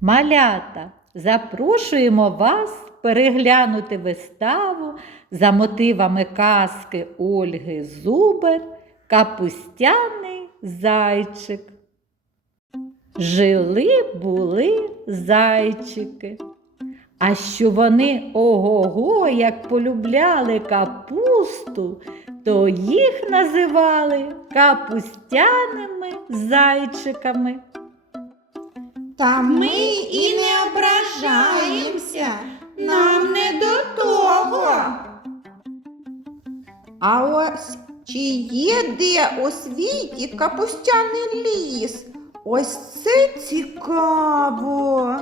Малята, запрошуємо вас переглянути виставу за мотивами казки Ольги Зубер Капустяний зайчик. Жили були зайчики. А що вони ого-го, як полюбляли капусту, то їх називали капустяними зайчиками. Та ми і не ображаємося, нам не до того. А ось чи є де у світі капустяний ліс? Ось це цікаво.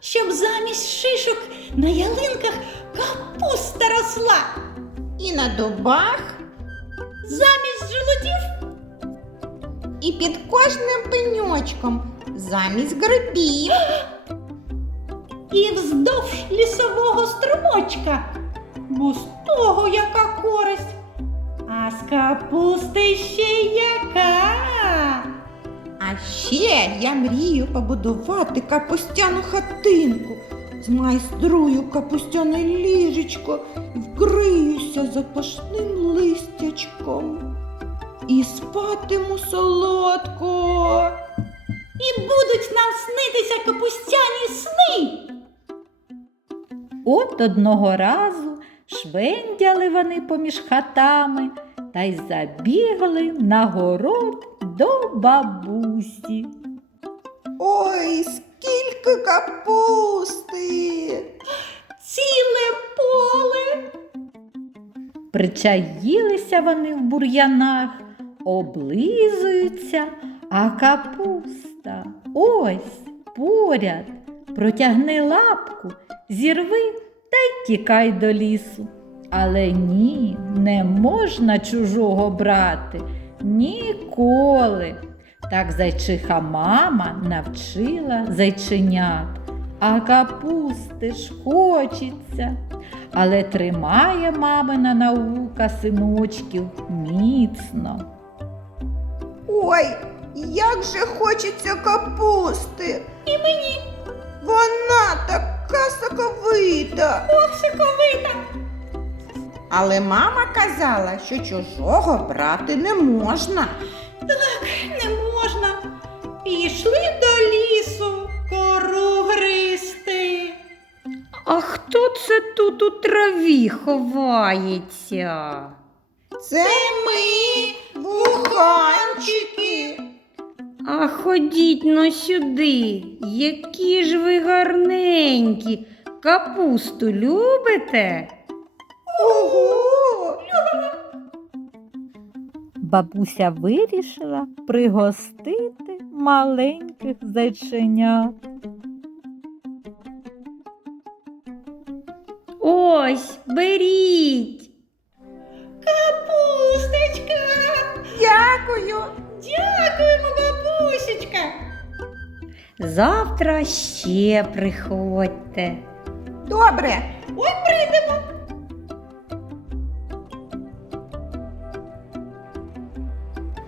щоб замість шишок на ялинках капуста росла, І на дубах, замість жолудів і під кожним пеньочком, замість грибів. і вздовж лісового струмочка, бо з того яка користь, а з капусти ще яка. А ще я мрію побудувати капустяну хатинку. Змайструю капустяне ліжечко і вкриюся запашним листячком. І спатиму солодко. І будуть нам снитися капустяні сни. От одного разу швендяли вони поміж хатами та й забігли на город до бабусі. Ой, скільки капусти! Ціле поле. Причаїлися вони в бур'янах, облизуються, а капуста ось поряд. Протягни лапку, зірви та й тікай до лісу. Але ні, не можна чужого брати ніколи. Так зайчиха мама навчила зайченят, а капусти ж хочеться. Але тримає мамина наука синочків міцно. Ой, як же хочеться капусти! І мені Вона така соковита. ох, соковита. Але мама казала, що чужого брати не можна. Так не можна. Пішли до лісу кору гристи. А хто це тут у траві ховається? Це ми, вуханчики. А ходіть но сюди, які ж ви гарненькі. Капусту любите? Ого! Бабуся вирішила пригостити маленьких зайченят. Ось, беріть. Капусточка. Дякую. Дякуємо. Завтра ще приходьте. Добре. Ой, прийдемо.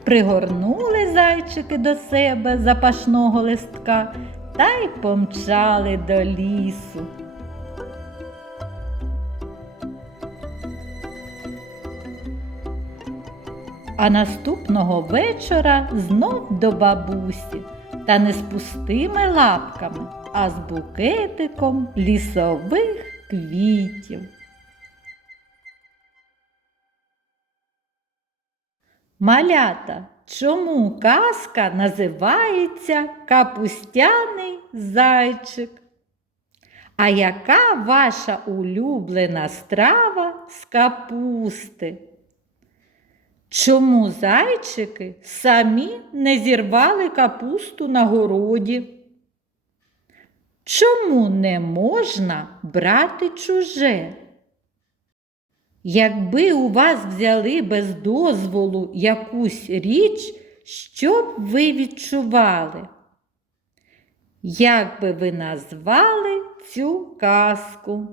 Пригорнули зайчики до себе запашного листка та й помчали до лісу. А наступного вечора знов до бабусі та не з пустими лапками, а з букетиком лісових квітів. Малята, чому казка називається Капустяний зайчик? А яка ваша улюблена страва з капусти? Чому зайчики самі не зірвали капусту на городі? Чому не можна брати чуже? Якби у вас взяли без дозволу якусь річ, що б ви відчували? Як би ви назвали цю казку?